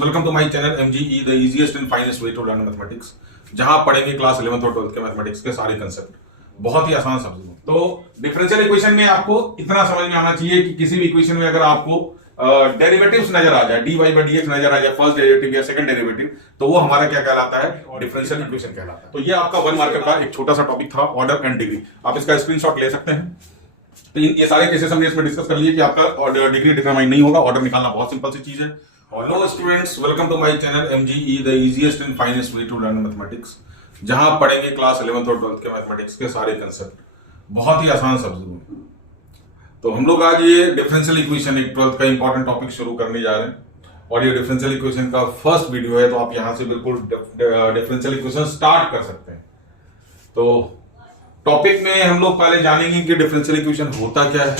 Welcome to my channel MGE the easiest and finest way to learn mathematics, जहां पढ़ेंगे class 11th और 12th के mathematics के सारे कंसेप्ट बहुत ही आसान शब्दों में। तो डिफरेंशियल इक्वेशन में आपको इतना समझ में आना चाहिए कि किसी भी इक्वेशन में अगर आपको डेरिवेटिव्स नजर आ जाए, dy by dx नजर आ जाए, फर्स्ट डेरिवेटिव या सेकंड डेरिवेटिव, तो वो हमारा क्या कहलाता है? डिफरेंशियल इक्वेशन कहलाता है। तो ये आपका 1 मार्कर का एक छोटा सा टॉपिक था, ऑर्डर एंड डिग्री। आप इसका स्क्रीनशॉट ले सकते हैं। तो ये सारे केसेस हमने इसमें डिस्कस कर लिए कि आपका डिग्री डिटरमाइन नहीं होगा, ऑर्डर निकालना बहुत सिंपल सी चीज है। Hello students, welcome to my channel MGE the easiest and finest way to learn mathematics, जहां पढ़ेंगे क्लास 11th और 12th के मैथमेटिक्स के सारे कंसेप्ट बहुत ही आसान शब्दों में। तो हम लोग आज ये डिफरेंशियल इक्वेशन एक 12th का इंपॉर्टेंट टॉपिक शुरू करने जा रहे हैं और ये डिफरेंशियल इक्वेशन का फर्स्ट वीडियो है, तो आप यहां से बिल्कुल डिफरेंशियल इक्वेशन स्टार्ट कर सकते हैं। तो टॉपिक में हम लोग पहले जानेंगे कि डिफरेंशियल इक्वेशन होता क्या है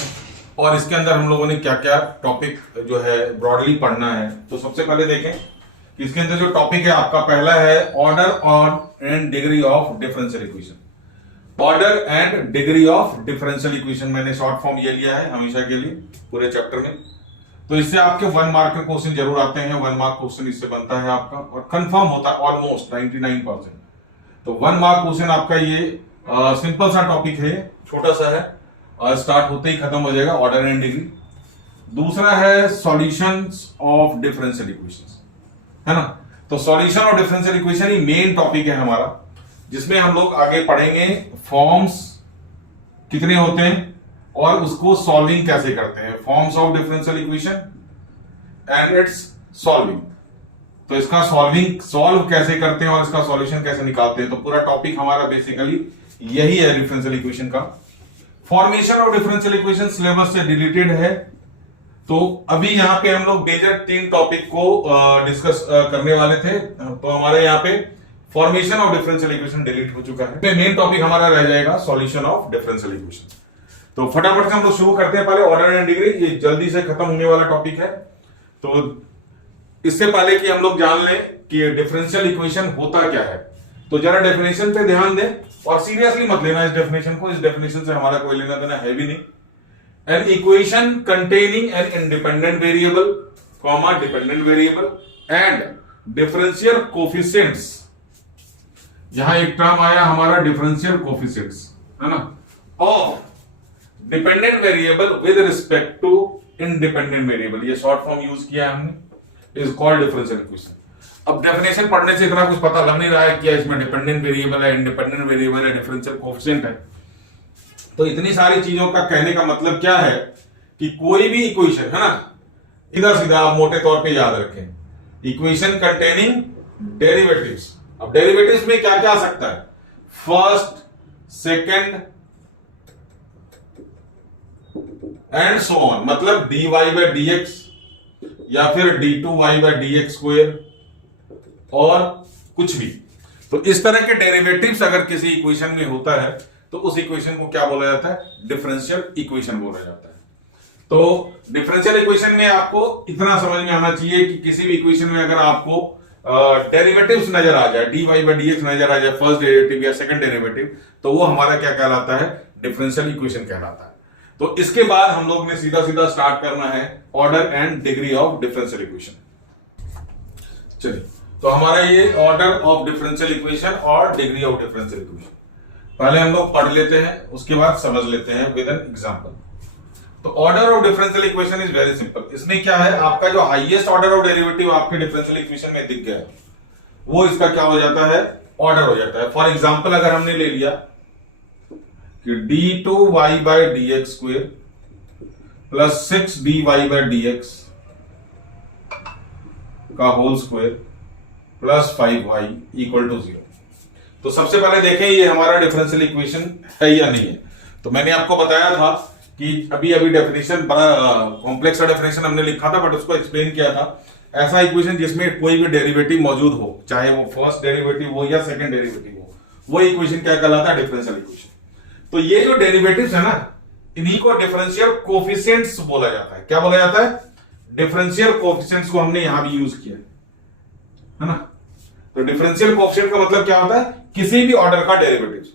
और इसके अंदर हम लोगों ने क्या क्या टॉपिक जो है ब्रॉडली पढ़ना है। तो सबसे पहले देखें कि इसके अंदर जो टॉपिक है आपका पहला है ऑर्डर और and degree of differential equation. Order and degree of differential equation मैंने शॉर्ट फॉर्म ये लिया है हमेशा के लिए पूरे चैप्टर में। तो इससे आपके 1 मार्क के क्वेश्चन जरूर आते हैं, 1 मार्क क्वेश्चन इससे बनता है आपका और कंफर्म होता है ऑलमोस्ट 99%। तो 1 मार्क क्वेश्चन आपका ये सिंपल सा टॉपिक है, छोटा सा है और स्टार्ट होते ही खत्म हो जाएगा, ऑर्डर एंड डिग्री। दूसरा है सॉल्यूशंस ऑफ डिफरेंशियल इक्वेशंस, है ना। तो solution of differential equation he main topic है हमारा, जिसमें हम लोग आगे पढ़ेंगे फॉर्म्स कितने होते हैं और उसको सॉल्विंग कैसे करते हैं, forms of differential equation and it's solving. तो इसका सॉल्व कैसे करते हैं और इसका सॉल्यूशन कैसे निकालते हैं। तो पूरा टॉपिक हमारा बेसिकली यही है डिफरेंशियल इक्वेशन का। Formation of differential equation syllabus से डिलीटेड है, तो अभी यहां पे हम लोग मेजर 3 टॉपिक को डिस्कस करने वाले थे। तो हमारे यहाँ पे formation of differential equation delete हो चुका है। मेन टॉपिक हमारा रह जाएगा सॉल्यूशन ऑफ डिफरेंशियल इक्वेशन। तो फटाफट से हम लोग शुरू करते हैं। पहले ऑर्डर एंड डिग्री, ये जल्दी से खत्म होने वाला टॉपिक है। तो इससे पहले कि हम लोग जान लें कि डिफरेंशियल इक्वेशन होता क्या है, तो जरा डेफिनेशन पे ध्यान दें और सीरियसली मत लेना इस डेफिनेशन को। इस डेफिनेशन से हमारा कोई लेना देना है भी नहीं। An equation containing an independent variable, comma dependent variable and differential coefficients. यहां एक टर्म आया हमारा डिफरेंशियल कोफिशिएंट्स, है ना, of dependent variable with respect to independent variable. ये शॉर्ट फॉर्म यूज किया है हमने, इज कॉल्ड डिफरेंशियल इक्वेशन। अब डेफिनेशन पढ़ने से इतना कुछ पता लग नहीं रहा है कि इसमें डिपेंडेंट वेरिएबल है, इंडिपेंडेंट वेरिएबल है, डिफरेंशियल कोएफिशिएंट है। तो इतनी सारी चीजों का कहने का मतलब क्या है कि कोई भी इक्वेशन, है ना, इधर सीधा आप मोटे तौर पे याद रखें, इक्वेशन कंटेनिंग डेरिवेटिव्स। अब डेरिवेटिव्स में क्या क्या आ सकता है? First, second and so on, मतलब dy by dx या फिर d2y by dx स्क्वायर और कुछ भी। तो इस तरह के डेरिवेटिव्स अगर किसी इक्वेशन में होता है तो उस इक्वेशन को क्या बोला जाता है? डिफरेंशियल इक्वेशन बोला जाता है। तो डिफरेंशियल इक्वेशन में आपको इतना समझ में आना चाहिए कि किसी भी इक्वेशन में अगर आपको डेरिवेटिव्स नजर आ जाए, dy by dx नजर आ जाए, फर्स्ट डेरिवेटिव या सेकंड डेरिवेटिव, तो वो हमारा क्या कहलाता है? डिफरेंशियल इक्वेशन कहलाता है। तो इसके बाद हम लोग ने सीधा सीधा स्टार्ट करना है order and degree of differential equation. चलिए, तो हमारा ये ऑर्डर ऑफ डिफरेंशियल इक्वेशन और डिग्री ऑफ डिफरेंशियल इक्वेशन पहले हम लोग पढ़ लेते हैं, उसके बाद समझ लेते हैं विद एन एग्जांपल। तो order of differential equation is very simple. इसमें क्या है, आपका जो हाईएस्ट ऑर्डर ऑफ डेरिवेटिव आपके डिफरेंशियल इक्वेशन में दिख गया वो इसका क्या हो जाता है? ऑर्डर हो जाता है। फॉर एग्जांपल अगर हमने ले लिया कि d2y by dx square plus 6dy by dx का whole square plus 5y equal to 0। तो सबसे पहले देखें ये हमारा डिफरेंशियल इक्वेशन है या नहीं है। तो मैंने आपको बताया था कि अभी डेफिनेशन बड़ा कॉम्प्लेक्स डेफिनेशन हमने लिखा था, बट उसको एक्सप्लेन किया था। ऐसा इक्वेशन जिसमें कोई भी डेरिवेटिव मौजूद हो, चाहे वो फर्स्ट डेरिवेटिव हो या सेकंड डेरिवेटिव हो, वो इक्वेशन क्या कहलाता है? Differential equation. तो ये जो डेरिवेटिव्स है ना, इन्हीं को डिफरेंशियल कोफिशिएंट्स बोला जाता है। क्या बोला जाता है? डिफरेंशियल कोफिशिएंट्स को हमने यहां भी यूज किया है ना। तो डिफरेंशियल कोफिशिएंट का मतलब क्या होता है? किसी भी ऑर्डर का डेरिवेटिव्स।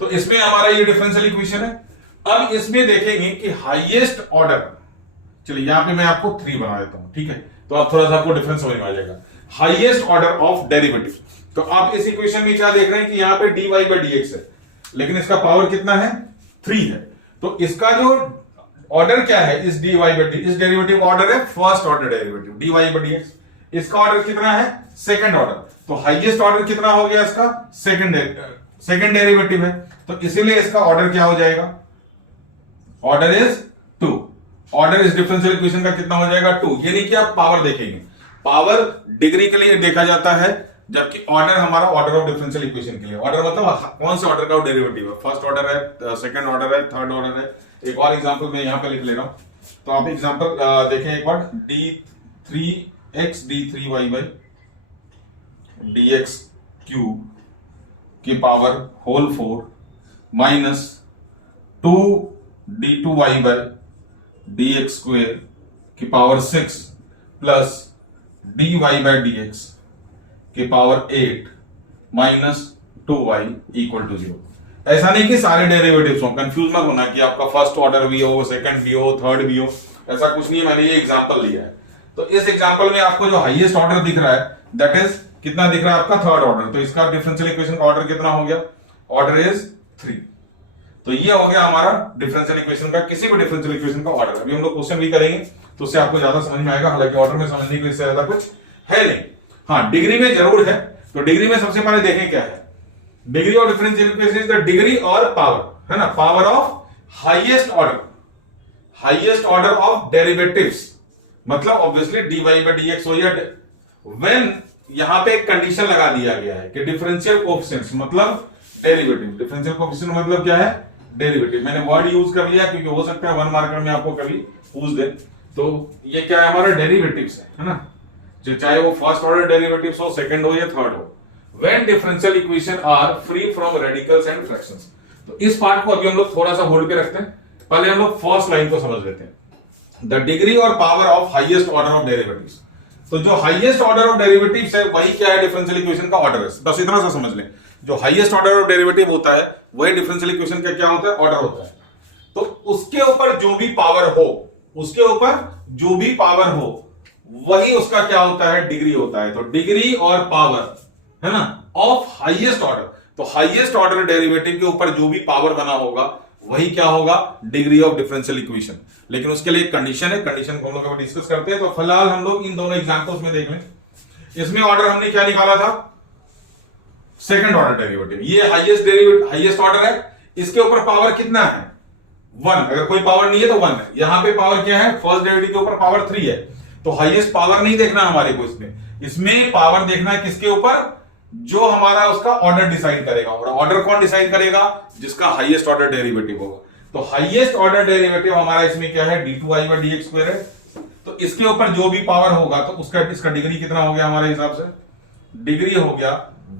तो इसमें हमारा ये डिफरेंशियल इक्वेशन है। अब इसमें देखेंगे कि हाईएस्ट ऑर्डर, चलिए यहां पे मैं आपको 3 बना देता हूं, ठीक है। तो अब थोड़ा सा आपको डिफरेंस समझ में आ जाएगा। हाईएस्ट ऑर्डर ऑफ डेरिवेटिव, तो आप इस इक्वेशन में क्या देख रहे हैं कि यहां पे dy बाई dx है, लेकिन इसका पावर कितना है 3 है। तो इसका जो ऑर्डर क्या है इस dy बाई dy, इस डेरिवेटिव का ऑर्डर है first order derivative dy by dx, इसका ऑर्डर कितना है सेकंड ऑर्डर, तो हाईएस्ट ऑर्डर कितना हो गया इसका सेकंड डेरिवेटिव है, तो इसीलिए इसका ऑर्डर क्या हो जाएगा, ऑर्डर इज 2। ऑर्डर इस डिफरेंशियल इक्वेशन का कितना हो जाएगा 2। ये नहीं कि आप पावर देखेंगे, पावर डिग्री के लिए देखा जाता है, जबकि ऑर्डर हमारा ऑर्डर ऑफ डिफरेंशियल इक्वेशन के लिए। ऑर्डर मतलब कौन से ऑर्डर का डेरिवेटिव है, फर्स्ट ऑर्डर है, सेकंड ऑर्डर है, थर्ड ऑर्डर है। एक और एग्जांपल मैं यहां पे लिख ले रहा हूं, तो आप एग्जांपल देखें एक बार, d3x d3y by dx cube की power whole 4 minus 2d2y by dx square की power 6 plus dy by dx की power 8 minus 2y equal to 0। ऐसा नहीं कि सारे डेरिवेटिव्स हो, कंफ्यूज मत होना कि आपका फर्स्ट ऑर्डर भी हो, सेकंड भी हो, थर्ड भी हो, ऐसा कुछ नहीं है। मैंने ये एग्जांपल लिया है, तो इस एग्जांपल में आपको जो हाईएस्ट ऑर्डर दिख रहा है दैट इज कितना दिख रहा है आपका थर्ड ऑर्डर, तो इसका डिफरेंशियल इक्वेशन का ऑर्डर कितना हो गया, ऑर्डर इज 3। तो ये हो गया हमारा डिफरेंशियल इक्वेशन का, किसी भी डिफरेंशियल इक्वेशन का ऑर्डर। अभी हम लोग क्वेश्चन भी करेंगे तो उससे आपको ज्यादा समझ में आएगा, हालांकि ऑर्डर में समझने के लिए ज्यादा कुछ है नहीं। हाँ, डिग्री में जरूर है, तो डिग्री में सबसे पहले देखें क्या है, degree of differential equation is the degree और पावर, है ना, power of highest order of derivatives, मतलब ऑब्वियसली dy बाई dx हो या व्हेन यहां पे एक कंडीशन लगा दिया गया है कि डिफरेंशियल कोएफिशिएंट्स मतलब डेरिवेटिव, डिफरेंशियल कोएफिशिएंट मतलब क्या है डेरिवेटिव। मैंने वर्ड यूज कर लिया क्योंकि हो सकता है 1 मार्कर में आपको कभी पूछ दे, तो ये क्या है हमारा डेरिवेटिव्स है ना, जो चाहे वो फर्स्ट ऑर्डर डेरिवेटिव्स हो, सेकंड हो या थर्ड हो, when differential equation are free from radicals and fractions. तो इस पार्ट को अभी हम लोग थोड़ा सा होल्ड पे रखते हैं, पहले हम लोग फर्स्ट लाइन को समझ लेते हैं, द डिग्री और power of highest order of derivatives. तो जो हाईएस्ट ऑर्डर ऑफ डेरिवेटिव्स है वही क्या है डिफरेंशियल इक्वेशन का ऑर्डर है, बस इतना सा समझ लें। जो हाईएस्ट ऑर्डर ऑफ डेरिवेटिव होता है वही डिफरेंशियल इक्वेशन का क्या होता है, ऑर्डर होता है। तो उसके ऊपर जो भी पावर हो, उसके ऊपर जो भी पावर हो वही उसका क्या होता है, डिग्री होता है। तो डिग्री और पावर, है ना, ऑफ हाईएस्ट ऑर्डर, तो हाईएस्ट ऑर्डर डेरिवेटिव के ऊपर जो भी पावर बना होगा वही क्या होगा, डिग्री ऑफ डिफरेंशियल इक्वेशन। लेकिन उसके लिए एक कंडीशन है, कंडीशन को हम लोग अभी डिस्कस करते हैं। तो फिलहाल हम लोग इन दोनों एग्जांपल्स में देख लें। इसमें ऑर्डर हमने क्या निकाला था, सेकंड ऑर्डर डेरिवेटिव, ये हाईएस्ट ऑर्डर है, इसके ऊपर पावर कितना है 1, अगर कोई पावर नहीं है तो 1 है। यहां पे पावर क्या है, फर्स्ट डेरिवेटिव के ऊपर पावर 3 है, तो हाईएस्ट पावर नहीं देखना हमारे को, इसमें पावर देखना है किसके ऊपर, जो हमारा उसका ऑर्डर डिसाइड करेगा। और ऑर्डर कौन डिसाइड करेगा, जिसका हाईएस्ट ऑर्डर डेरिवेटिव होगा। तो हाईएस्ट ऑर्डर डेरिवेटिव हमारा इसमें क्या है, d2y बाई dx स्क्वायर है, तो इसके ऊपर जो भी पावर होगा तो इसका डिग्री कितना हो गया हमारे हिसाब से, डिग्री हो गया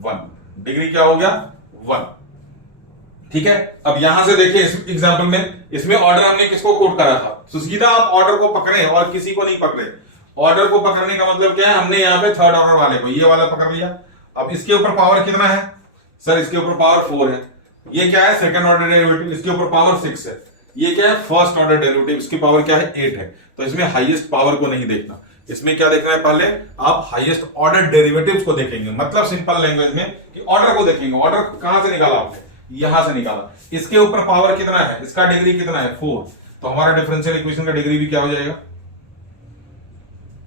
1, डिग्री क्या हो गया 1, ठीक है। अब यहां से देखिए इस एग्जांपल में, इसमें ऑर्डर हमने किसको कोट करा था, तो सीधा आप ऑर्डर को पकड़े और किसी को नहीं पकड़े। ऑर्डर को पकड़ने का मतलब क्या है, हमने यहां पे थर्ड ऑर्डर वाले को, ये वाला पकड़ लिया। अब इसके ऊपर पावर कितना है सर, इसके ऊपर पावर 4 है, ये क्या है सेकंड ऑर्डर डेरिवेटिव, इसके ऊपर पावर 6 है, ये क्या है फर्स्ट ऑर्डर डेरिवेटिव, इसकी पावर क्या है 8 है। तो इसमें हाईएस्ट पावर को नहीं देखना, इसमें क्या देखना है, पहले आप हाईएस्ट ऑर्डर डेरिवेटिव्स को देखेंगे, मतलब सिंपल लैंग्वेज में कि ऑर्डर को देखेंगे। ऑर्डर कहां से निकाला आपने, यहां से निकाला, इसके ऊपर पावर कितना है, इसका डिग्री कितना है 4, तो हमारा डिफरेंशियल इक्वेशन का डिग्री भी क्या हो जाएगा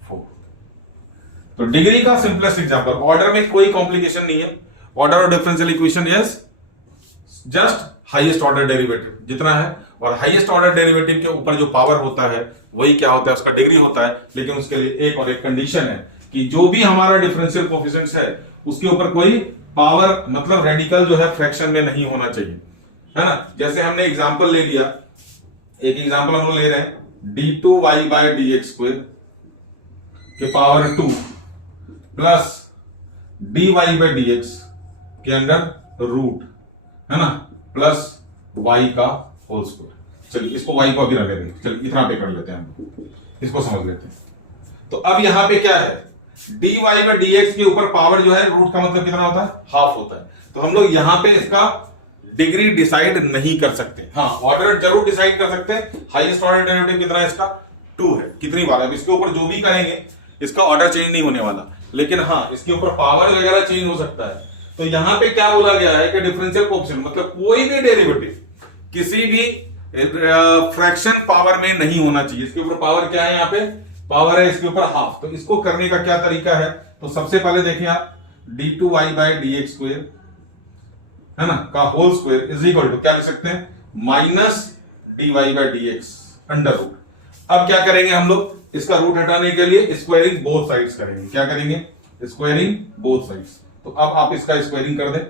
4। तो डिग्री का सिंपलेस्ट एग्जांपल, ऑर्डर में कोई कॉम्प्लिकेशन नहीं है, order of differential equation is just highest order derivative जितना है, और हाईएस्ट ऑर्डर डेरिवेटिव के ऊपर जो पावर होता है वही क्या होता है, उसका डिग्री होता है। लेकिन उसके लिए एक और एक कंडीशन है कि जो भी हमारा डिफरेंशियल कोएफिशिएंट्स है उसके ऊपर कोई पावर मतलब रेडिकल जो है फ्रैक्शन में नहीं होना चाहिए, है ना। जैसे हमने एग्जांपल ले लिया, एक एग्जांपल हम लोग ले रहे हैं d2y बाई dx स्क्वायर के power 2 plus dy by dx के अंडर रूट, है ना, प्लस y का होल स्क्वायर। चलिए इसको y को अभी रख देंगे, चलिए इतना पे कर लेते हैं, हम इसको समझ लेते हैं। तो अब यहां पे क्या है, dy बाई dx के ऊपर पावर जो है रूट का मतलब कितना होता है, हाफ होता है। तो हम लोग यहां पे इसका डिग्री डिसाइड नहीं कर सकते, हाँ ऑर्डर जरूर डिसाइड कर सकते हैं। हाईएस्ट ऑर्डर डेरिवेटिव कितना है इसका 2 है, कितनी बार, अब इसके ऊपर जो भी करेंगे इसका ऑर्डर चेंज नहीं होने वाला, लेकिन हाँ इसके ऊपर पावर वगैरह चेंज हो सकता है। तो यहां पे क्या बोला गया है कि डिफरेंशियल कोएफिशिएंट मतलब कोई भी डेरिवेटिव किसी भी फ्रैक्शन पावर में नहीं होना चाहिए। इसके ऊपर पावर क्या है, यहाँ पे पावर है इसके ऊपर हाफ। तो इसको करने का क्या तरीका है, तो सबसे पहले देखिए आप d2y by d x square है ना का whole square is equal to क्या लिख सकते हैं, minus dy by d x under root. अब क्या करेंगे हम लोग, इसका रूट हटाने के लिए स्क्वायरिंग बोथ साइड्स करेंगे। क्या करेंगे, स्क्वायरिंग बोथ साइड्स। तो अब आप इसका स्क्वायरिंग कर दें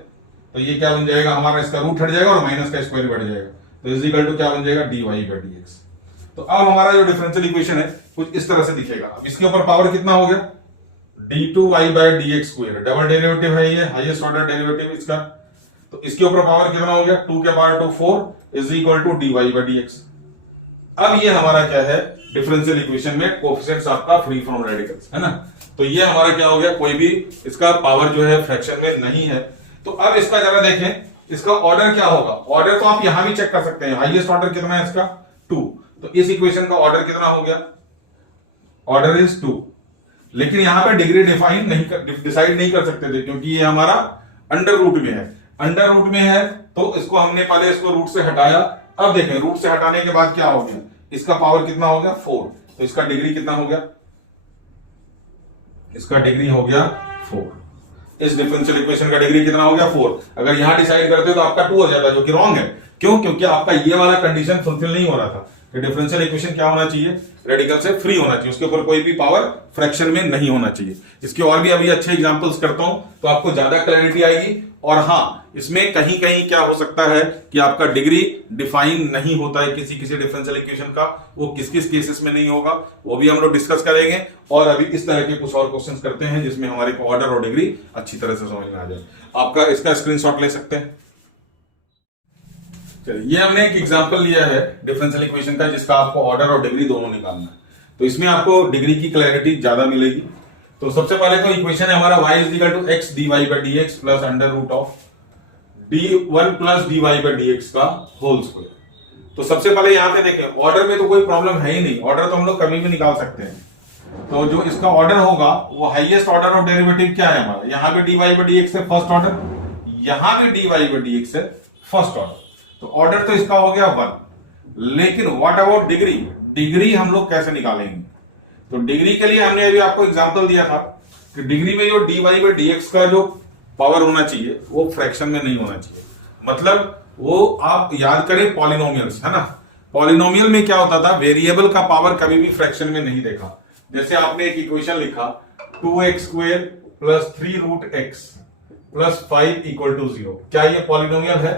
तो ये क्या बन जाएगा हमारा, इसका रूट हट जाएगा और माइनस का स्क्वायर बढ़ जाएगा, तो इज इक्वल टू क्या बन जाएगा dy बाई डी एक्स। तो अब हमारा जो डिफरेंशियल इक्वेशन है कुछ इस तरह से दिखेगा। अब इसके ऊपर पावर कितना हो गया, d2y by d x square, double derivative है ये, हाईएस्ट ऑर्डर डेरिवेटिव इसका। तो इसके ऊपर पावर कितना हो गया, 2 के power 2 4 is equal to dy by d x. अब ये हमारा क्या है, डिफरेंशियल इक्वेशन में कोएफिशिएंट्स आपका फ्री फ्रॉम रेडिकल्स है ना। तो ये हमारा क्या हो गया, कोई भी इसका पावर जो है फ्रैक्शन में नहीं है। तो अब इसका जरा देखें, इसका ऑर्डर क्या होगा। ऑर्डर तो आप यहां भी चेक कर सकते हैं, हाईएस्ट ऑर्डर कितना है इसका 2। तो इस इक्वेशन का ऑर्डर कितना हो गया, ऑर्डर इज 2। लेकिन यहां पे डिग्री डिफाइन नहीं डिसाइड नहीं कर सकते थे क्योंकि ये हमारा अंडर रूट में है। अंडर रूट में है तो इसको हमने पहले इसको रूट से हटाया। अब देखें रूट से हटाने के बाद क्या हो गया, इसका पावर कितना हो गया 4। तो इसका डिग्री कितना हो गया, इसका डिग्री हो गया 4। इस डिफरेंशियल इक्वेशन का डिग्री कितना हो गया 4। अगर यहां डिसाइड करते तो आपका 2 हो जाता, जो कि रॉन्ग है। क्यों, क्योंकि आपका ये वाला कंडीशन फुलफिल नहीं हो रहा था कि डिफरेंशियल इक्वेशन क्या होना चाहिए, रेडिकल से फ्री होना चाहिए, उसके ऊपर कोई भी पावर फ्रैक्शन में नहीं होना चाहिए। इसके और भी अभी अच्छे एग्जांपल्स करता हूं तो आपको ज्यादा क्लैरिटी आएगी। और हाँ, इसमें कहीं कहीं क्या हो सकता है कि आपका डिग्री डिफाइन नहीं होता है किसी किसी डिफरेंशियल इक्वेशन का, वो किस किस केसेस में नहीं होगा वो भी हम लोग डिस्कस करेंगे। और अभी इस तरह के कुछ और क्वेश्चंस करते हैं जिसमें हमारे को ऑर्डर और डिग्री अच्छी तरह से समझ में आ जाए। आपका इसका स्क्रीनशॉट ले सकते हैं। चलिए, ये हमने एक एग्जांपल लिया है डिफरेंशियल इक्वेशन का जिसका आपको ऑर्डर और डिग्री दोनों निकालना है। तो इसमें आपको डिग्री की क्लैरिटी ज्यादा मिलेगी। तो सबसे पहले तो इक्वेशन है हमारा y is equal to x dy by d x plus under root of d1 plus dy by d x का होल स्क्वायर। तो सबसे पहले यहां पे देखें, ऑर्डर में तो कोई प्रॉब्लम है ही नहीं, ऑर्डर तो हम लोग कभी भी निकाल सकते हैं। तो जो इसका ऑर्डर होगा वो हाईएस्ट ऑर्डर ऑफ डेरिवेटिव क्या है हमारा, यहां पे dy बाई डी एक्स है फर्स्ट ऑर्डर, यहां पे dy बाई डी एक्स है फर्स्ट ऑर्डर। तो ऑर्डर तो इसका हो गया 1। लेकिन व्हाट अबाउट डिग्री, डिग्री हम लोग कैसे निकालेंगे। तो डिग्री के लिए हमने अभी आपको एग्जांपल दिया था कि डिग्री में जो dy बाई डी एक्स का जो पावर होना चाहिए वो फ्रैक्शन में नहीं होना चाहिए। मतलब वो आप याद करें पॉलिनोमियल्स है ना, पॉलिनोमियल में क्या होता था, वेरिएबल का पावर कभी भी फ्रैक्शन में नहीं देखा। जैसे आपने एक इक्वेशन लिखा 2x square plus 3 root x plus 5 equal to 0, क्या ये पॉलिनोमियल है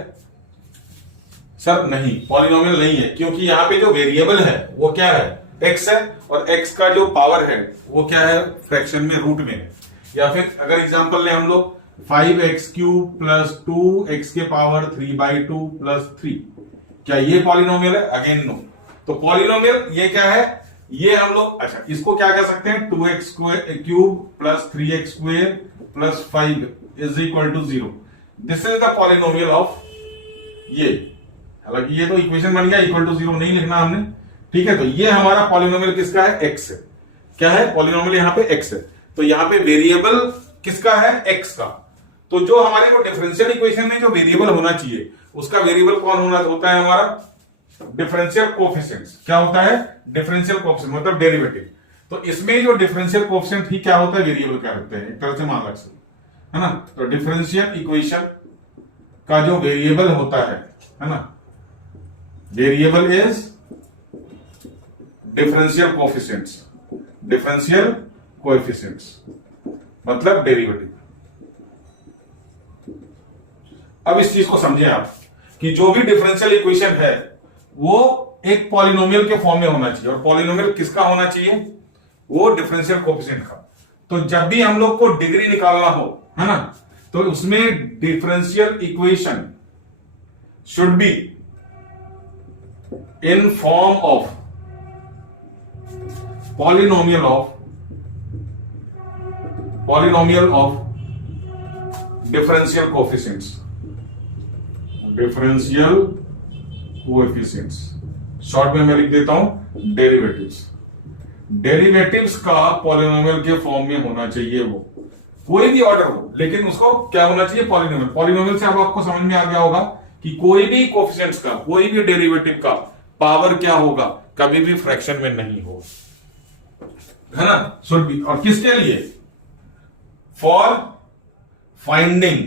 सर? नहीं, पॉलिनोमियल नहीं है, क्योंकि यहां पे जो वेरिएबल है वो क्या है, x है, और x का जो पावर है वो क्या है, फ्रैक्शन में रूट में है। या फिर अगर एग्जांपल ले हम लोग 5x क्यूब प्लस 2x के पावर 3 बाई 2 प्लस 3, क्या ये पॉलिनोमियल है? Again no. तो पॉलिनोमियल ये क्या है, ये हम लोग अच्छा इसको क्या कह सकते हैं, 2x cube plus 3x square plus 5 is equal to 0। This is the polynomial of ये। हालांकि ये तो इक्वेशन बन गया, इक्वल टू 0 नहीं लिखना हमने, ठीक है। तो ये हमारा पॉलिनोमियल किसका है, x है। क्या है पॉलिनोमियल, यहां पे x है। तो यहां पे वेरिएबल किसका है, x का। तो जो हमारे को डिफरेंशियल इक्वेशन में जो वेरिएबल होना चाहिए उसका वेरिएबल कौन होता है हमारा, डिफरेंशियल कोएफिशिएंट्स। क्या होता है, डिफरेंशियल कोएफिशिएंट मतलब डेरिवेटिव। तो इसमें जो डिफरेंशियल कोएफिशिएंट ही क्या होता है, वेरिएबल क्या रखते हैं, एक तरह से मान सकते है ना। तो डिफरेंशियल इक्वेशन का जो वेरिएबल होता है ना, variable is differential coefficients, differential coefficients मतलब डेरिवेटिव। अब इस चीज को समझें आप कि जो भी डिफरेंशियल इक्वेशन है वो एक पॉलिनोमियल के फॉर्म में होना चाहिए, और पॉलिनोमियल किसका होना चाहिए, वो डिफरेंशियल कोएफिशिएंट का। तो जब भी हम लोग को डिग्री निकालना हो है ना, तो उसमें differential equation should be in form of polynomial of differential coefficients, short में मैं लिख देता हूं डेरिवेटिव्स। डेरिवेटिव्स का पॉलिनोमियल के फॉर्म में होना चाहिए, वो कोई भी ऑर्डर हो, लेकिन उसको क्या होना चाहिए, पॉलिनोमियल। पॉलिनोमियल से अब आपको समझ में आ गया होगा कि कोई भी कोफिशिएंट्स का, कोई भी डेरिवेटिव का पावर क्या होगा, कभी भी फ्रैक्शन में नहीं हो, है ना, शुड बी। और किसके लिए, फॉर फाइंडिंग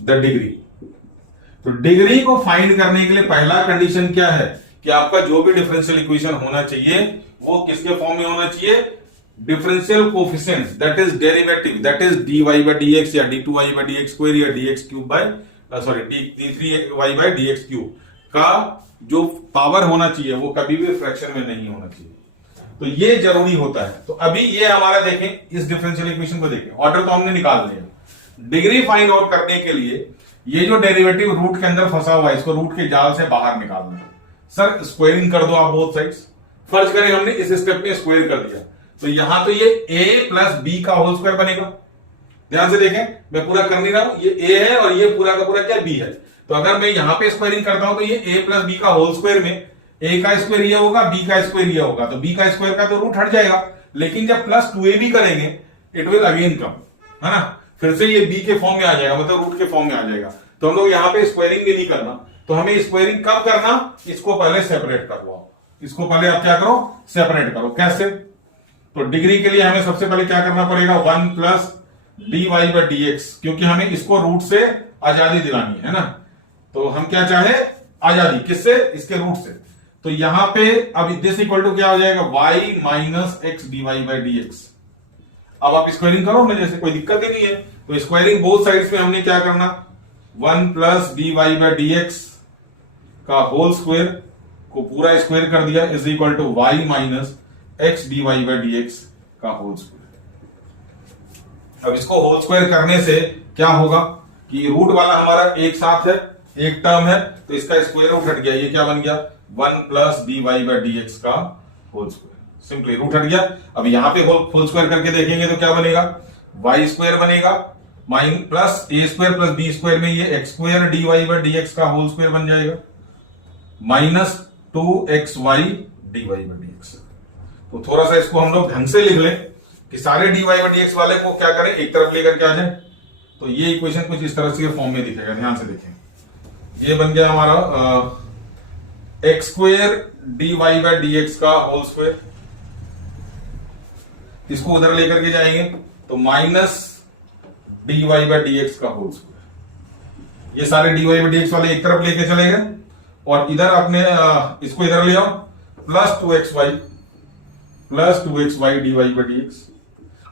द डिग्री। तो डिग्री को फाइंड करने के लिए पहला कंडीशन क्या है कि आपका जो भी डिफरेंशियल इक्वेशन होना चाहिए वो किसके फॉर्म में होना चाहिए, differential coefficients, that is derivative, that is dy by dx या d2y by dx स्क्वायर या dx cube by d3y by dx cube का जो पावर होना चाहिए वो कभी भी फ्रैक्शन में नहीं होना चाहिए। तो ये जरूरी होता है। तो अभी ये हमारा देखें, इस डिफरेंशियल इक्वेशन को देखें, ऑर्डर तो हमने निकाल लिया, डिग्री फाइंड आउट करने के लिए ये जो डेरिवेटिव रूट के अंदर फंसा हुआ है इसको रूट के जाल से बाहर निकालना है। सर स्क्वायरिंग कर दो आप बोथ साइड्स। फर्ज करें हमने इस स्टेप में स्क्वायर कर दिया, तो यहां तो ये a प्लस बी का होल स्क्वायर बनेगा। ध्यान से देखें, मैं पूरा कर नहीं रहा हूं, ये a है और ये पूरा का पूरा क्या b है। तो अगर मैं यहां पे स्क्वायरिंग करता हूं तो ये a प्लस बी का होल स्क्वायर में a का स्क्वायर ये होगा, b का स्क्वायर ये होगा, तो b का स्क्वायर का तो रूट हट जाएगा। लेकिन जब प्लस 2ab करेंगे इट विल अगेन कम, है ना, फिर से ये b के फॉर्म में आ जाएगा, मतलब रूट के फॉर्म में आ जाएगा। तो हम लोग यहाँ पे स्क्वायरिंग भी नहीं करना, तो हमें स्क्वायरिंग कब करना, इसको पहले सेपरेट करवाओ, इसको पहले आप क्या करो, सेपरेट करो। कैसे, तो डिग्री के लिए हमें सबसे पहले क्या करना पड़ेगा, 1 प्लस dy बाई dx, क्योंकि हमें इसको रूट से आजादी दिलानी है ना। तो हम क्या चाहे, आजादी, किससे, इसके रूट से। तो यहां पे अब दिस इक्वल टू क्या हो जाएगा, y minus x dy by dx। अब आप स्क्वायरिंग करो ना, जैसे कोई दिक्कत ही नहीं है। तो स्क्वायरिंग बोथ साइड्स में हमने क्या करना, 1 प्लस dy बाई dx का होल स्क्वायर को पूरा स्क्वायर कर दिया is equal to y minus x dy by dx का होल स्क्वायर। अब इसको होल स्क्वायर करने से क्या होगा कि रूट वाला हमारा एक साथ है, एक टर्म है, तो इसका स्क्वायर रूट हट गया, ये क्या बन गया, 1 प्लस dy बाई dx का होल स्क्वायर, सिंपली रूट हट गया। अब यहां पे होल स्क्वायर करके देखेंगे तो क्या बनेगा, y स्क्वायर बनेगा mine plus a square plus b square में ये x square dy by dx का होल स्क्वायर बन जाएगा, minus 2xy dy by dx। तो थोड़ा सा इसको हम लोग ढंग से लिख लें कि सारे dy बाई dx वाले को क्या करें, एक तरफ लेकर के आ जाए। तो ये इक्वेशन कुछ इस तरह से फॉर्म में दिखेगा, ध्यान से देखें। ये बन गया हमारा x square dy by dx का होल स्क्वायर, इसको उधर लेकर के जाएंगे तो माइनस dy बाई dx का होल स्क्वायर। ये सारे dy बाई dx वाले एक तरफ लेके चले गए और इधर अपने इसको इधर ले आओ, plus 2xy dy by dx।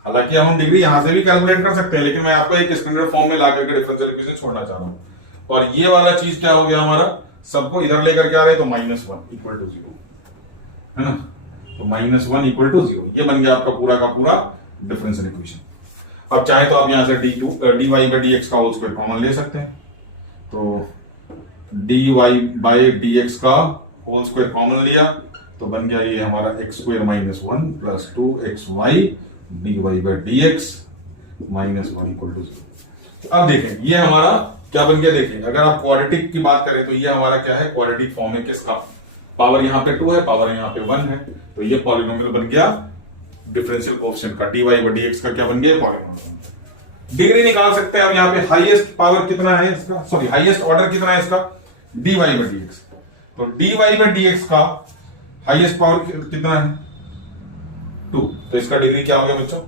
हालांकि हम डिग्री यहां से भी कैलकुलेट कर सकते हैं, लेकिन मैं आपको एक स्टैंडर्ड फॉर्म में लाकर के डिफरेंशियल इक्वेशन छोड़ना चाह रहा हूं। और ये वाला चीज क्या हो गया हमारा, सबको इधर लेकर के आ रहे हैं, तो -1 इक्वल टू 0, है ना। तो -1 इक्वल टू 0, ये बन गया आपका पूरा का पूरा डिफरेंशियल इक्वेशन। अब चाहे तो आप यहां से dy बाई dx का होल स्क्वायर कॉमन ले सकते हैं, तो dy बाई dx का होल स्क्वायर कॉमन लिया तो बन गया ये हमारा x square minus 1 plus 2xy dy by dx minus 1 equal to 0। अब देखें ये हमारा क्या बन गया, देखिए अगर आप क्वाड्रेटिक की बात करें तो ये हमारा क्या है, क्वाड्रेटिक फॉर्म है किसका, पावर यहां पे 2 है, पावर यहां पे 1 है, तो ये पॉलिनोमियल बन गया डिफरेंशियल कोएफिशिएंट का, dy बाई dx का क्या बन गया, पॉलिनोमियल। डिग्री निकाल सकते हैं अब यहाँ पे, हाईएस्ट पावर कितना है इसका, सॉरी हाईएस्ट ऑर्डर कितना है इसका, dy बाई dx। तो dy बाई dx का हाईएस्ट पावर कितना है, 2, तो इसका डिग्री क्या हो गया बच्चों,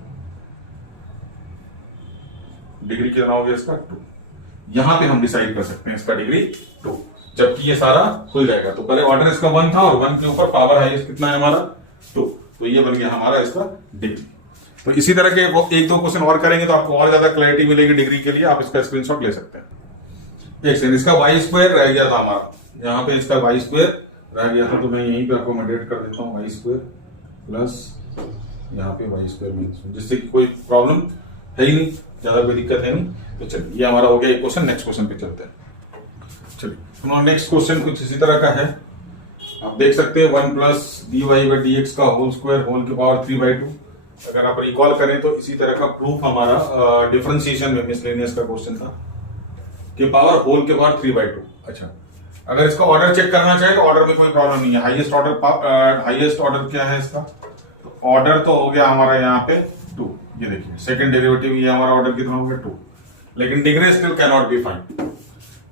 डिग्री कितना हो गया इसका, 2। यहां पे हम डिसाइड कर सकते हैं इसका डिग्री 2, जबकि ये सारा खुल जाएगा। तो पहले ऑर्डर इसका 1 था और 1 के ऊपर पावर हाईएस्ट कितना है हमारा, 2, तो ये बन गया हमारा इसका डिग्री। तो इसी तरह के एक दो क्वेश्चन और करेंगे तो आपको और ज्यादा क्लैरिटी मिलेगी डिग्री के लिए, आप इसका स्क्रीनशॉट ले सकते हैं। एक सेकंड, इसका y स्क्वायर रह गया था हमारा, यहाँ पे इसका y स्क्वायर रह गया था, तो मैं यहीं पे अकोमोडेट कर देता हूँ, y स्क्वायर प्लस यहाँ पे y स्क्वायर माइनस, जिससे कोई प्रॉब्लम है ही नहीं, ज्यादा कोई दिक्कत है नहीं। तो चलिए ये हमारा हो गया एक क्वेश्चन, नेक्स्ट क्वेश्चन पे चलते हैं। चलिए हमारा नेक्स्ट क्वेश्चन कुछ इसी तरह का है, आप देख सकते हैं 1 प्लस dy बाई dx का होल स्क्वायर होल की पावर 3/2। अगर आप रिकॉल करें तो इसी तरह का प्रूफ हमारा डिफरेंशिएशन में मिसलेनियस का क्वेश्चन था कि पावर होल के पावर 3/2। अच्छा, अगर इसका ऑर्डर चेक करना चाहे तो ऑर्डर में कोई प्रॉब्लम नहीं है। हाईएस्ट ऑर्डर क्या है इसका? ऑर्डर तो हो गया हमारा यहाँ पे 2। ये देखिए सेकंड डेरिवेटिव, ये हमारा ऑर्डर कितना हो गया 2, लेकिन degree still can not B find.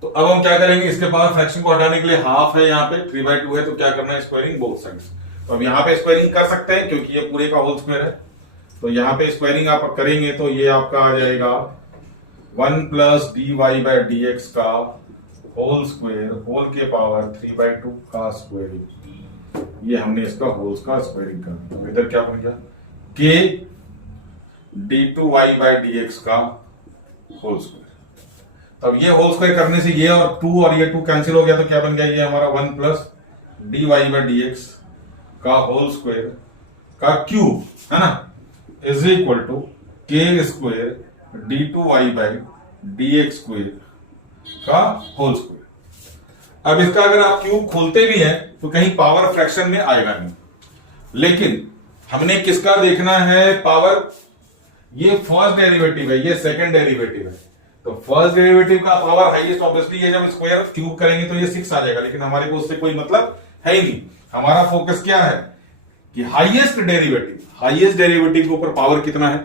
तो अब हम क्या करेंगे, इसके पावर फ्रैक्शन को हटाने के लिए हाफ है, यहाँ पे 3/2 है, तो क्या करना है, स्क्वायरिंग बोथ साइड्स। तो हम यहाँ पे स्क्वायरिंग कर सकते हैं क्योंकि ये पूरे का होल स्क्वायर है। तो यहाँ पे स्क्वायरिंग आप करेंगे तो ये आपका आ जाएगा 1 + dy/dx का होल स्क्वायर होल के पावर 3/2 का स्क्वायरिंग। ये हमने इसका होल्स का स्क्वायरिंग कर दिया। तो इधर क्या बन गया, k d2y/dx का होल स्क्वायर। तब ये होल स्क्वायर करने से ये और 2 और ये 2 कैंसिल हो गया, तो क्या बन गया, ये हमारा 1 + dy/dx का होल स्क्वायर का क्यूब है ना, is equal to k² d2y/dx square का होल स्क्वायर। अब इसका अगर आप क्यूब खोलते भी हैं तो कहीं पावर फ्रैक्शन में आएगा नहीं, लेकिन हमने किसका देखना है पावर, ये फर्स्ट डेरिवेटिव है, ये सेकंड डेरिवेटिव है। तो फर्स्ट डेरिवेटिव का पावर हाईएस्ट ऑब्वियसली ये जब स्क्वायर क्यूब करेंगे तो ये 6 आ जाएगा, लेकिन हमारे को उससे कोई मतलब है ही नहीं। हमारा फोकस क्या है कि हाईएस्ट डेरिवेटिव के ऊपर पावर कितना है।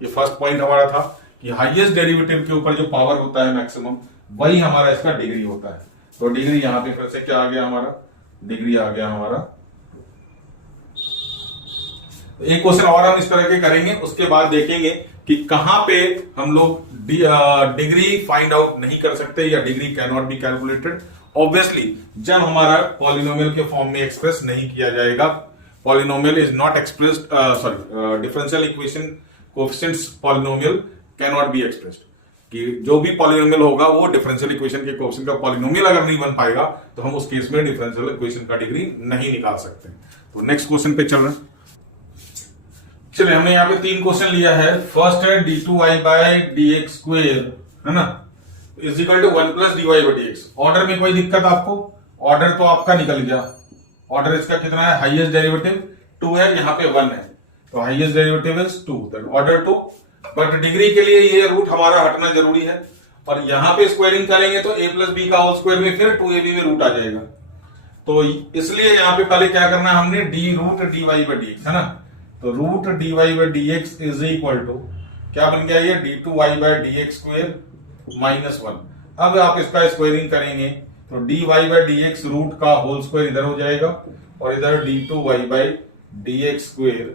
ये फर्स्ट पॉइंट हमारा था कि हाईएस्ट डेरिवेटिव के ऊपर जो पावर होता है मैक्सिमम, वही हमारा इसका डिग्री होता है। तो डिग्री यहां पे फिर से क्या आ गया हमारा, डिग्री आ गया हमारा। तो एक क्वेश्चन और हम इस तरह के करेंगे, उसके बाद देखेंगे कि कहां पे हम लोग डिग्री फाइंड आउट नहीं कर सकते या degree can not be calculated. Obviously जब हमारा पॉलिनोमियल के फॉर्म में एक्सप्रेस नहीं किया जाएगा, polynomial is not expressed, differential equation coefficients polynomial can not be expressed, कि जो भी पॉलिनोमियल होगा वो डिफरेंशियल इक्वेशन के कोएफिशिएंट का पॉलिनोमियल अगर नहीं बन पाएगा तो हम उस केस में डिफरेंशियल इक्वेशन का डिग्री नहीं निकाल सकते। तो नेक्स्ट क्वेश्चन पे चल रहे हैं। चलिए, हमने यहाँ पे 3 क्वेश्चन लिया है। फर्स्ट है d2y/dx स्क्वायर है ना, is equal to 1 + dy/dx। Order में कोई दिक्कत आपको, ऑर्डर तो आपका निकल गया। ऑर्डर इसका कितना है, हाईएस्ट डेरिवेटिव 2 है, यहाँ पे 1 है, तो highest derivative is 2, that order 2। But degree के लिए ये रूट हमारा हटना जरूरी है, और यहां पे स्क्वायरिंग करेंगे तो a + b का होल स्क्वायर में फिर 2ab में रूट आ जाएगा। तो इसलिए यहां पे पहले क्या करना है हमने, d√dy/dx है ना, तो √dy/dx इज इक्वल टू क्या बन गया, ये d2y/dx स्क्वायर -1। अब आप इसका स्क्वायरिंग करेंगे तो dy/dx रूट का होल स्क्वायर इधर हो जाएगा, और इधर d2y/dx स्क्वायर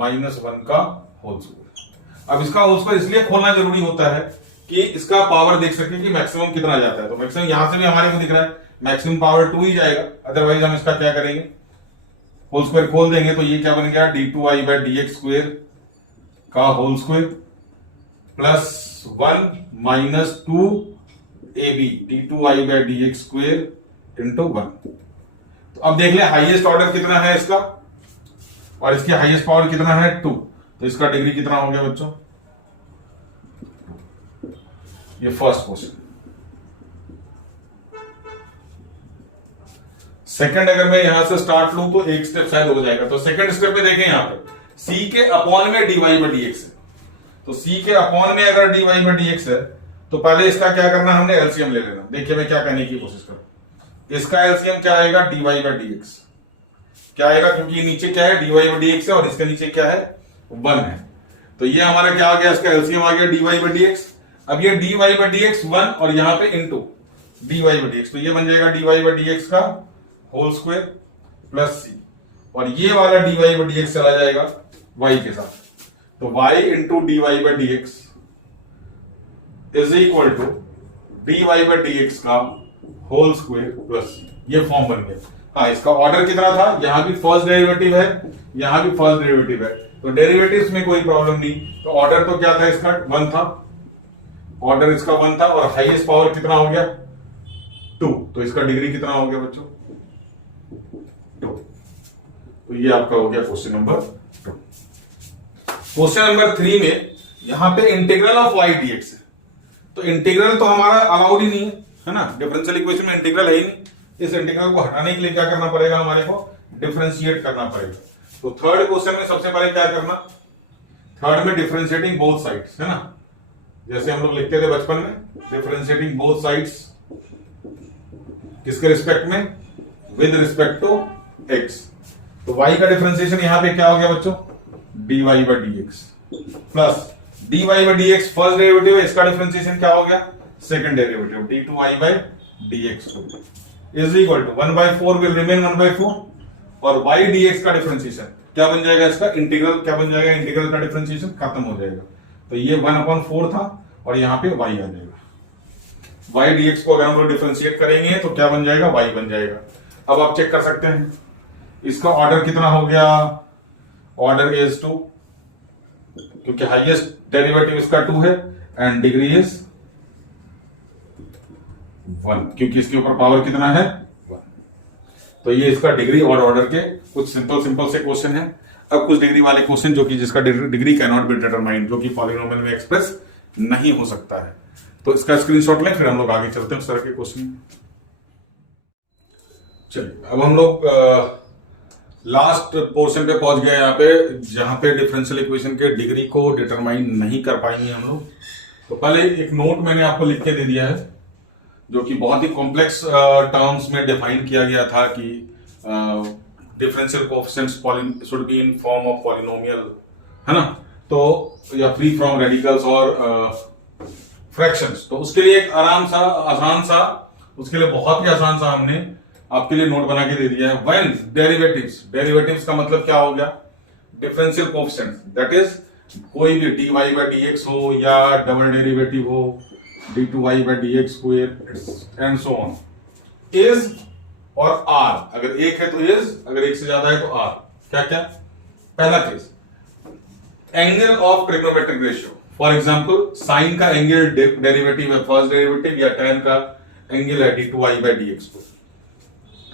-1 का होल स्क्वायर। अब इसका होल स्क्वायर इसलिए खोलना जरूरी होता है कि इसका पावर देख सके कि मैक्सिमम कितना जाता है। तो मैक्सिमम यहां से भी हमारे को दिख रहा है मैक्सिमम पावर 2 ही जाएगा, अदरवाइज हम इसका क्या करेंगे, होल स्क्वायर खोल देंगे। तो ये क्या बन गया, d2y/dx स्क्वायर का whole square +1 - 2ab d2y/dx square into 1। तो अब देख ले हाईएस्ट ऑर्डर कितना है इसका, और इसकी हाईएस्ट पावर कितना है 2, तो इसका डिग्री कितना हो गया बच्चों, ये फर्स्ट क्वेश्चन। सेकंड अगर मैं यहां से स्टार्ट लूं तो एक स्टेप शायद हो जाएगा। तो सेकंड स्टेप में देखें यहां पर c के अपॉन में dy/dx है, तो c के अपॉन में अगर dy/dx है तो पहले इसका क्या करना, हमने एलसीएम ले लेना। देखिए मैं क्या कहने की कोशिश करूं, इसका एलसीएम क्या आएगा, dy/dx क्या आएगा, क्योंकि नीचे क्या है dy/dx है और इसके नीचे क्या है 1 है, तो ये हमारा क्या आ गया, इसका एलसीएम आ गया dy/dx। अब ये dy/dx 1 और यहां पे इनटू dy/dx, तो ये बन जाएगा dy/dx का होल स्क्वायर प्लस c, और ये वाला dy/dx चला जाएगा y के साथ, तो y into dy/dx is equal to dy/dx का होल स्क्वायर प्लस c। ये फॉर्म बन गया। हाँ, इसका ऑर्डर कितना था, यहां भी फर्स्ट डेरिवेटिव है, यहां भी फर्स्ट डेरिवेटिव है, तो डेरिवेटिव्स में कोई प्रॉब्लम नहीं। तो ऑर्डर तो क्या था इसका 1 था, ऑर्डर इसका 1 था, और हाईएस्ट पावर कितना हो गया 2, तो इसका डिग्री कितना हो गया बच्चों 2। तो ये आपका हो गया क्वेश्चन नंबर 2। क्वेश्चन नंबर 3 में यहां पे इंटीग्रल ऑफ y dx है, तो इंटीग्रल तो हमारा अलाउड ही नहीं है ना, डिफरेंशियल इक्वेशन में इंटीग्रल है ही नहीं। इस इंटीग्रल को हटाने के लिए क्या करना पड़ेगा, हमारे को डिफरेंशिएट करना पड़ेगा। तो थर्ड क्वेश्चन में सबसे पहले क्या करना, थर्ड में डिफरेंशिएटिंग बोथ साइड्स है ना, जैसे हम लोग लिखते थे बचपन में, डिफरेंशिएटिंग बोथ साइड्स किसके रिस्पेक्ट में? With respect to x. तो y का डिफरेंशिएशन यहां पे क्या हो गया बच्चों? dy by dx plus dy by dx first derivative है, इसका डिफरेंशिएशन क्या हो गया? Second derivative d2y by dx is equal to 1/4 will remain 1/4 और y dx का डिफरेंशिएशन क्या बन जाएगा? इसका इंटीग्रल क्या बन जाएगा? इंटीग्रल का डिफरेंशिएशन खत्म हो जाएगा। तो ये 1/4 था और यहां पे y आ जाएगा। y dx को अगर हम लोग डिफरेंशिएट करेंगे तो क्या बन जाएगा? y बन जाएगा। अब आप चेक कर सकते हैं इसका ऑर्डर कितना हो गया? ऑर्डर इज 2 क्योंकि हाईएस्ट डेरिवेटिव इसका 2 है एंड डिग्री इज 1 क्योंकि इसके ऊपर पावर कितना है? 1। तो ये इसका डिग्री और ऑर्डर के कुछ सिंपल से क्वेश्चन है। अब कुछ डिग्री वाले क्वेश्चन जो कि जिसका degree can not be determined, जो कि पॉलिनोमियल में एक्सप्रेस नहीं हो सकता है। तो इसका स्क्रीनशॉट लें, फिर हम लोग आगे चलते हैं उस तरह के क्वेश्चन। चलिए अब हम लोग लास्ट पोर्शन पे पहुंच गए यहाँ पे, जहां पे डिफरेंशियल इक्वेशन के डिग्री को डिटरमाइन नहीं कर पाएंगे हम लोग। तो पहले एक नोट मैंने आपको लिख के दे दिया है जो कि बहुत ही कॉम्प्लेक्स टर्म्स में डिफाइन किया गया था कि differential coefficients should be in form of polynomial, है ना? तो या फ्री फ्रॉम रेडिकल्स और फ्रैक्शंस। तो उसके लिए एक आसान सा उसके लिए बहुत ही आसान सा हमने आपके लिए नोट बना के दे दिया है। व्हेन डेरिवेटिव्स का मतलब क्या हो गया? डिफरेंशियल कोएफिशिएंट्स, दैट इज कोई भी dy बाई dx हो या डबल डेरिवेटिव हो d2y by dx square and so on, is और r। अगर एक है तो इज, अगर एक से ज्यादा है तो r। क्या क्या? पहला case angle of trigonometric ratio. For example sine का एंगल डेरिवेटिव है फर्स्ट डेरिवेटिव या tan का एंगल है d2y बाई dx।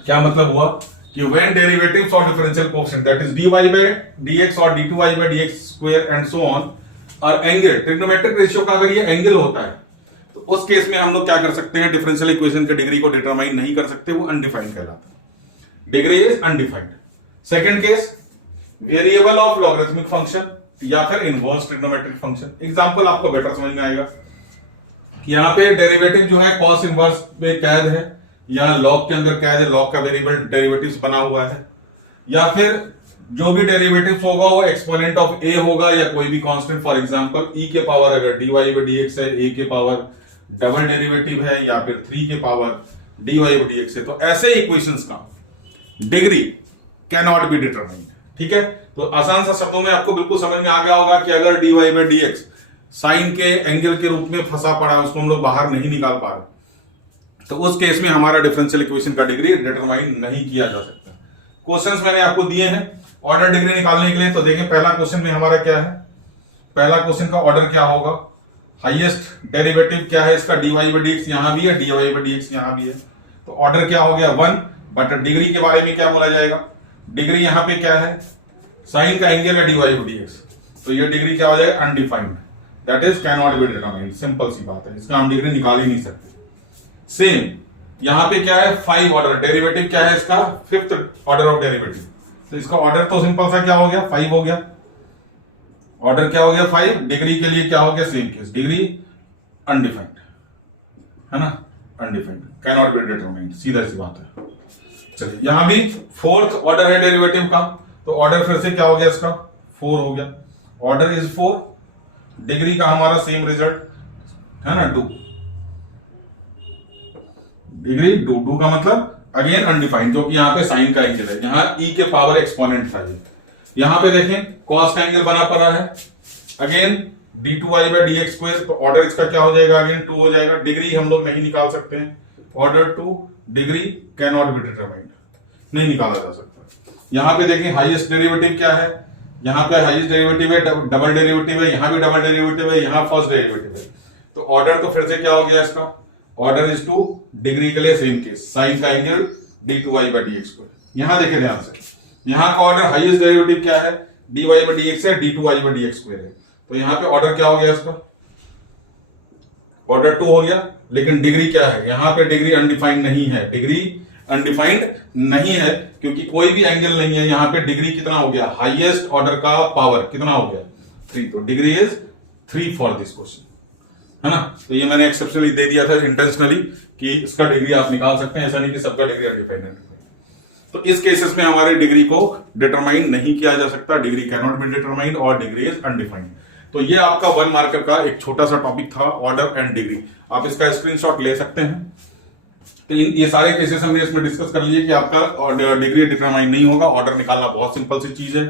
क्या मतलब हुआ कि when derivatives of differential coefficient that is dy by dx और d2y by dx square and so on और एंगल ट्रिग्नोमेट्रिक रेशियो का अगर ये एंगल होता है तो उस केस में हम लोग क्या कर सकते हैं? डिफरेंशियल इक्वेशन के डिग्री को डिटरमाइन नहीं कर सकते, वो अनडिफाइंड कहलाता है। Degree is undefined. Second case variable of logarithmic function या फिर इनवर्स ट्रिग्नोमेट्रिक फंक्शन। एग्जांपल आपको बेटर समझ में आएगा कि यहाँ पे डेरिवेटिव जो है कॉस इनवर्स में कैद है या लॉग के अंदर कैद है, लॉग का वेरिएबल डेरिवेटिव्स बना हुआ है, या फिर जो भी डेरिवेटिव्स होगा वो एक्सपोनेंट ऑफ ए होगा या कोई भी कांस्टेंट। फॉर एग्जांपल e के पावर अगर dy बाई dx है, a के पावर डबल डेरिवेटिव है या फिर 3 के पावर dy बाई dx है, तो ऐसे इक्वेशंस का degree can not be determined. ठीक है, तो आसान सा शब्दों में आपको बिल्कुल समझ में आ गया होगा कि अगर dy बाई dx साइन के एंगल के रूप में फंसा पड़ा है, उसको हम लोग बाहर नहीं निकाल पा रहे, तो उस केस में हमारा डिफरेंशियल इक्वेशन का डिग्री डिटरमाइन नहीं किया जा सकता। क्वेश्चंस मैंने आपको दिए हैं ऑर्डर डिग्री निकालने के लिए। तो देखें पहला क्वेश्चन में हमारा क्या है? पहला क्वेश्चन का ऑर्डर क्या होगा? हाईएस्ट डेरिवेटिव क्या है इसका? dy बाई dx यहां भी है, dy बाई dx यहां भी है, तो ऑर्डर क्या हो गया? 1। बट डिग्री के बारे में क्या बोला जाएगा? डिग्री यहां पे क्या है? साइन का एंगल है dy बाई dx, तो ये डिग्री क्या हो जाएगा? Undefined, that is can not be determined. Simple सी बात है, इसका हम डिग्री निकाल ही नहीं सकते। सेम यहां पे क्या है? 5 ऑर्डर डेरिवेटिव क्या है इसका? 5th ऑर्डर ऑफ डेरिवेटिव, तो इसका ऑर्डर तो सिंपल सा क्या हो गया? 5 हो गया। ऑर्डर क्या हो गया? 5। डिग्री के लिए क्या हो गया? सेम केस, डिग्री अनडिफाइंड, है ना? Undefined, can not be determined, सीधा सी बात है। चलिए यहां भी 4th ऑर्डर है डेरिवेटिव का, तो ऑर्डर फिर से क्या हो गया इसका? 4 हो गया। ऑर्डर इज 4, डिग्री का हमारा सेम रिजल्ट है ना, 2। डिग्री 2 का मतलब अगेन अनडिफाइंड, जो कि यहाँ पे साइन का एंगल है, यहाँ e के पावर एक्सपोनेंट था ये। यहाँ पे देखें कॉस का एंगल बना पड़ा है, again d2y by dx square, तो ऑर्डर इसका क्या हो जाएगा? अगेन 2 हो जाएगा। डिग्री हम लोग नहीं निकाल सकते हैं, order 2, degree can not be determined, नहीं निकाला जा सकता। यहाँ पे देखें हाईएस्ट डेरिवेटिव क्या है? यहाँ पे हाईएस्ट डेरिवेटिव है, डबल डेरिवेटिव है, यहाँ भी डबल डेरिवेटिव है, यहाँ फर्स्ट डेरिवेटिव है, तो ऑर्डर तो फिर से क्या हो गया इसका? ऑर्डर इज 2, डिग्री के लिए सेम केस, साइन का angle d2y by dx square. यहां देखें ध्यान से, यहां का ऑर्डर हाईएस्ट डेरिवेटिव क्या है? dy बाई dx है, d2y बाई dx स्क्वायर है, तो यहां पे ऑर्डर क्या हो गया इसका? ऑर्डर 2 हो गया। लेकिन डिग्री क्या है? यहां पे डिग्री अनडिफाइंड नहीं है, डिग्री अनडिफाइंड नहीं है क्योंकि कोई भी एंगल नहीं है। यहां पे डिग्री कितना हो गया? हाईएस्ट ऑर्डर का पावर कितना हो गया? 3, तो degree is 3 for this question. है ना। तो ये मैंने एक्सेप्शनली दे दिया था इंटेंशनली कि इसका डिग्री आप निकाल सकते हैं, ऐसा नहीं कि सबका डिग्री अनडिफाइंड है। तो इस केसेस में हमारे डिग्री को डिटरमाइन नहीं किया जा सकता, degree can not be determined और डिग्री इज अनडिफाइंड। तो ये आपका 1 मार्कर का एक छोटा सा टॉपिक था, ऑर्डर एंड डिग्री। आप इसका स्क्रीनशॉट ले सकते हैं। तो ये सारे केसेस हमने इसमें डिस्कस कर लिए कि आपका डिग्री डिटरमाइन नहीं होगा। ऑर्डर निकालना बहुत सिंपल सी चीज है,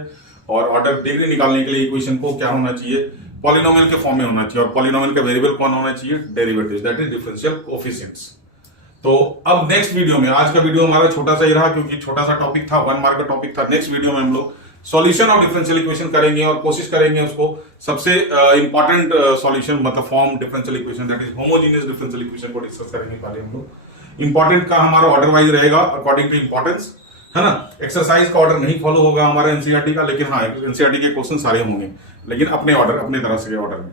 और ऑर्डर डिग्री निकालने के लिए इक्वेशन को क्या होना चाहिए, पॉलिनोमियल के फॉर्म में होना चाहिए। और पॉलिनोमियल का वेरिएबल कौन होना चाहिए, derivatives, that is differential coefficients. तो अब नेक्स्ट वीडियो में, आज का वीडियो हमारा छोटा सा ही रहा क्योंकि छोटा सा टॉपिक था, 1 मार्क का टॉपिक था। नेक्स्ट वीडियो में हम लोग सॉल्यूशन ऑफ डिफरेंशियल इक्वेशन करेंगे और कोशिश करेंगे उसको सबसे इंपॉर्टेंट सॉल्यूशन मतलब form differential equation, that is homogeneous differential equation को डिस्कस करेंगे पहले हम लोग। इंपॉर्टेंट का हमारा ऑर्डर वाइज रहेगा अकॉर्डिंग टू इंपॉर्टेंस, है ना। एक्सरसाइज का ऑर्डर नहीं फॉलो होगा हमारा एनसीईआरटी का, लेकिन हाँ एनसीईआरटी के क्वेश्चन सारे होंगे, लेकिन अपने ऑर्डर, अपने तरह से ऑर्डर में।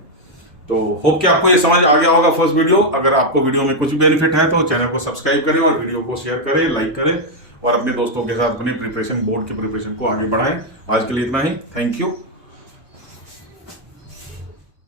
तो होप कि आपको ये समझ आ गया होगा फर्स्ट वीडियो। अगर आपको वीडियो में कुछ बेनिफिट है तो चैनल को सब्सक्राइब करें और वीडियो को शेयर करें, लाइक करें और अपने दोस्तों के साथ अपने प्रिपरेशन, बोर्ड की प्रिपरेशन को आगे बढ़ाएं। आज के लिए इतना ही, थैंक यू।